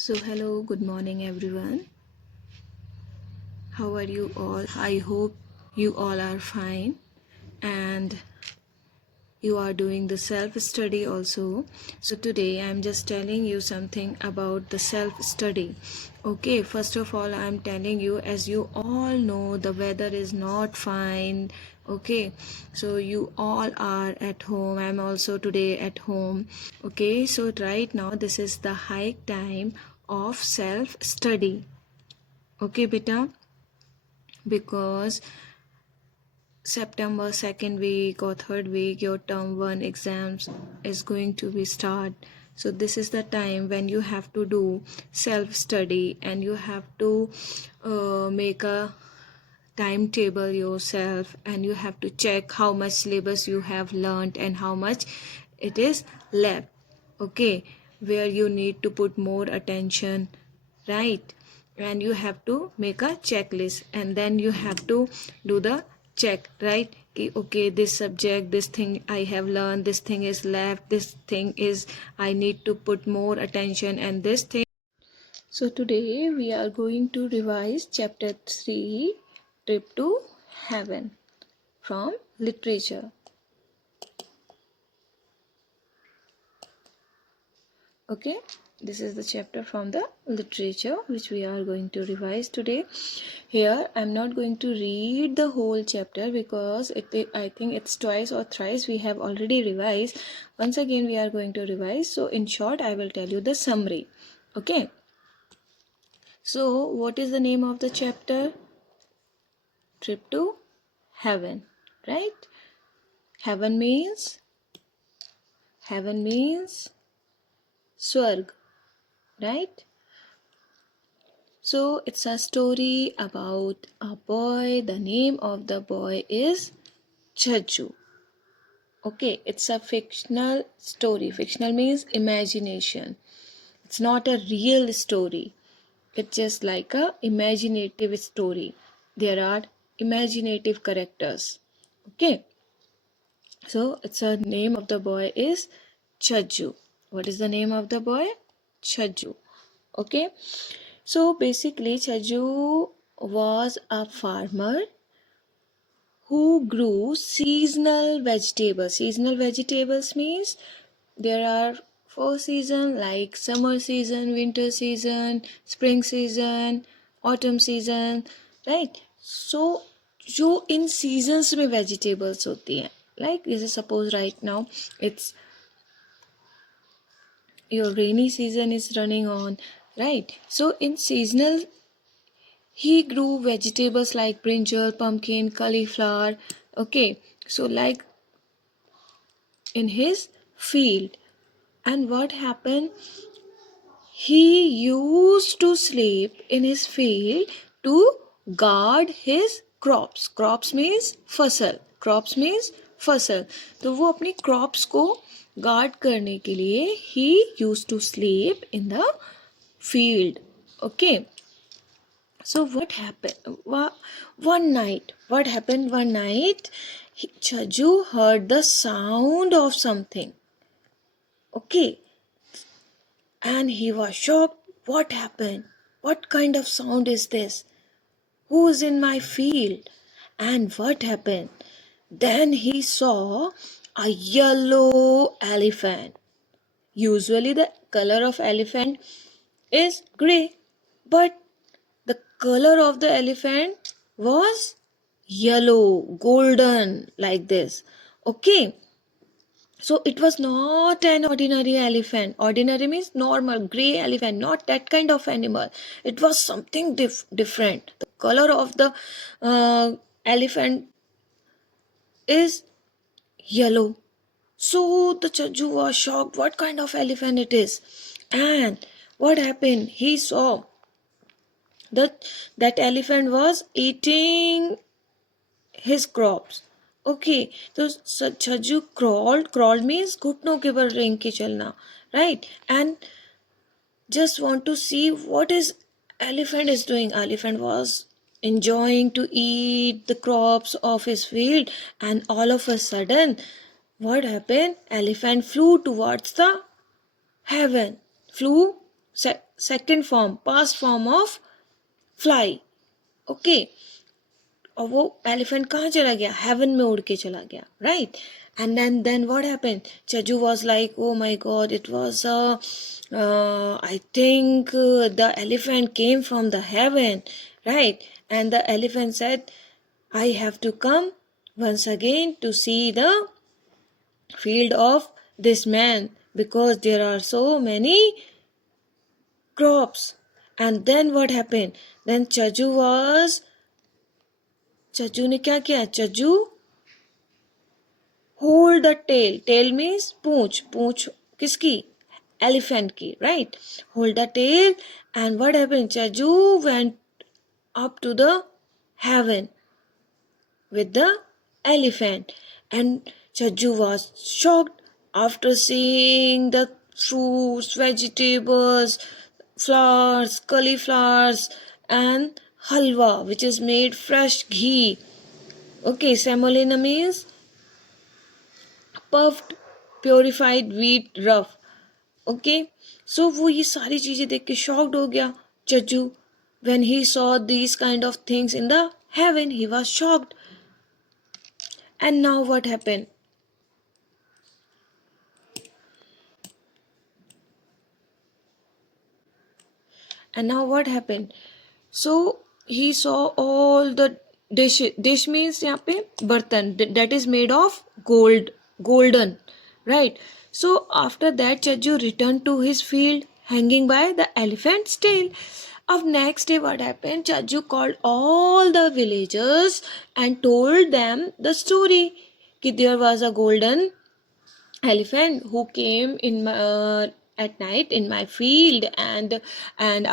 So hello, good morning everyone. How are you all? I hope you all are fine and you are doing the self study also. So today I'm just telling you something about the self study. Okay, first of all I'm telling you, as you all know, the weather is not fine. Okay, so you all are at home. I'm also today at home. Okay, so right now this is the high time of self study. Okay beta, because September second week or third week your term 1 exams is going to be start. So this is the time when you have to do self study and you have to make a timetable yourself, and you have to check how much syllabus you have learned and how much it is left. Okay, where you need to put more attention, right? And you have to make a checklist, and then you have to do the check, right? Okay, this subject, this thing I have learned, this thing is left, this thing is I need to put more attention, and this thing. So today we are going to revise chapter 3, Trip to Heaven, from literature. Okay, this is the chapter from the literature which we are going to revise today. Here I'm not going to read the whole chapter because I think it's twice or thrice we have already revised. Once again we are going to revise. So in short I will tell you the summary. Okay, so what is the name of the chapter? Trip to Heaven, right? Heaven means Swarg, right? So it's a story about a boy. The name of the boy is Chaju. Okay, it's a fictional story. Fictional means imagination. It's not a real story. It's just like a imaginative story. There are imaginative characters. Okay, so it's a name of the boy is Chaju. What is the name of the boy? Chaju. Okay, so basically Chaju was a farmer who grew seasonal vegetables. Seasonal vegetables means there are 4 seasons like summer season, winter season, spring season, autumn season, right? So जो इन seasons में vegetables होती हैं, like जैसे suppose right now it's your rainy season is running on, right? So in seasonal he grew vegetables like brinjal, pumpkin, cauliflower. Okay, so like in his field. And what happened? He used to sleep in his field to guard his crops. Crops means फसल. Crops means फसल. तो वो अपनी crops को guard करने के लिए he used to sleep in the field. Okay. So what happened? One night. What happened one night? Chaju heard the sound of something. Okay. And he was shocked. What happened? What kind of sound is this? Who's in my field? And what happened? Then he saw a yellow elephant. Usually the color of elephant is grey, but the color of the elephant was yellow, golden, like this. Okay. So it was not an ordinary elephant. Ordinary means normal, grey elephant, not that kind of animal. It was something different. The color of the elephant is yellow. So the Chaju was shocked what kind of elephant it is. And what happened? He saw that elephant was eating his crops. Okay, so Chaju crawled means घुटनों के बल रेंग के चलना, right? And just want to see what is elephant is doing. Elephant was enjoying to eat the crops of his field, and all of a sudden, what happened? Elephant flew towards the heaven, flew second form, past form of fly. Okay. और वो elephant कहाँ चला गया, haven में उड़ के चला गया, right. And then what happened? Chaju was like, oh my god, it was I think the elephant came from the heaven, right? And the elephant said, I have to come once again to see the field of this man because there are so many crops. And then what happened? Then Chajju ने क्या किया? Chajju hold the tail. Tail means पूंछ. पूंछ किसकी? Elephant की, right. Hold the tail and what happened? Chajju went up to the heaven with the elephant, and Chajju was shocked after seeing the fruits, vegetables, flowers, cauliflowers, and halwa, which is made fresh ghee. Okay, semolina means puffed purified wheat rough. Okay, so वो ये सारी चीजें देख के shocked हो गया Chajju. When he saw these kind of things in the heaven, he was shocked. And now what happened? And now what happened? So he saw all the dish means यहाँ पे बर्तन that is made of golden, right? So after that Chajju returned to his field hanging by the elephant's tail. Of next day what happened? Chajju called all the villagers and told them the story कि there was a golden elephant who came in at night in my field, and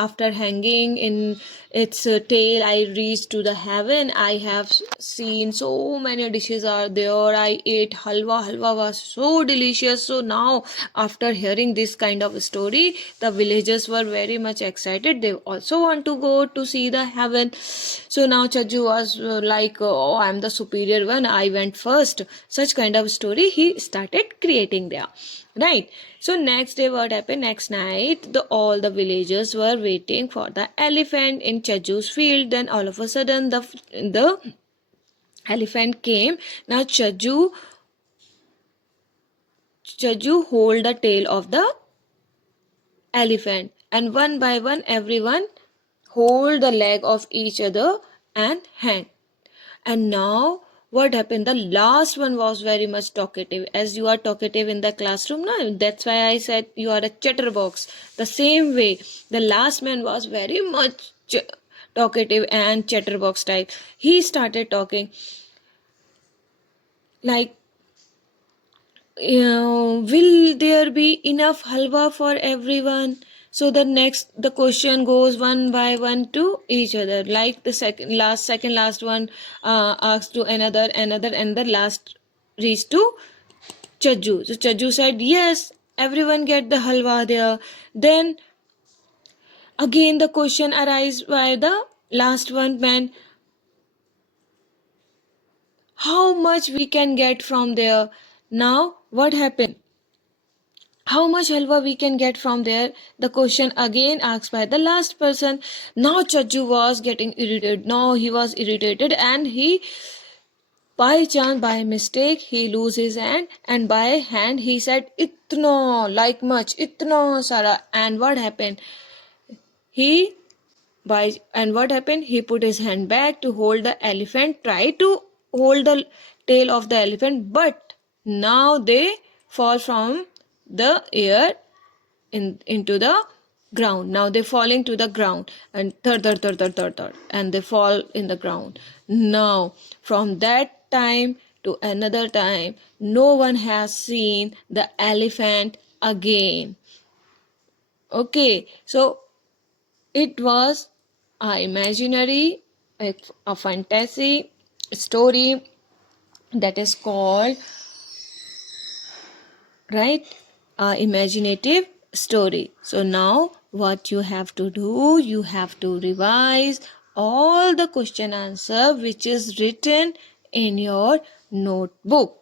after hanging in its tail I reached to the heaven. I have seen so many dishes are there. I ate halwa was so delicious. So now after hearing this kind of story, the villagers were very much excited. They also want to go to see the heaven. So now Chaju was like, oh, I'm the superior one, I went first. Such kind of story he started creating there, right? So next day what happened? Next night all the villagers were waiting for the elephant in Chaju's field. Then all of a sudden the elephant came. Now Chaju hold the tail of the elephant, and one by one everyone hold the leg of each other and hand. And now what happened? The last one was very much talkative. As you are talkative in the classroom now, that's why I said you are a chatterbox. The same way, the last man was very much talkative and chatterbox type. He started talking like, will there be enough halwa for everyone? So the question goes one by one to each other, like the second last one asked to another, and the last reached to Chajju. So Chajju said yes, everyone get the halwa there. Then again the question arises by the last one man, how much we can get from there? Now what happened? How much halwa we can get from there? The question again asked by the last person. Now Chajju was getting irritated. Now he was irritated, and he, by chance, by mistake, he lose his hand, and by hand he said itna, like much, itna sara. And what happened? He He put his hand back to hold the elephant, try to hold the tail of the elephant, but now they fall from the air into the ground. Now they're falling to the ground, and third, and they fall in the ground. Now from that time to another time, no one has seen the elephant again. Okay, so it was a imaginary, a fantasy story that is called, right, imaginative story. So now what you have to do, you have to revise all the question answer which is written in your notebook.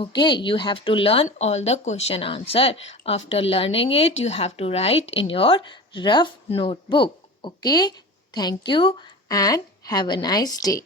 Okay, you have to learn all the question answer. After learning it, you have to write in your rough notebook. Okay, thank you and have a nice day.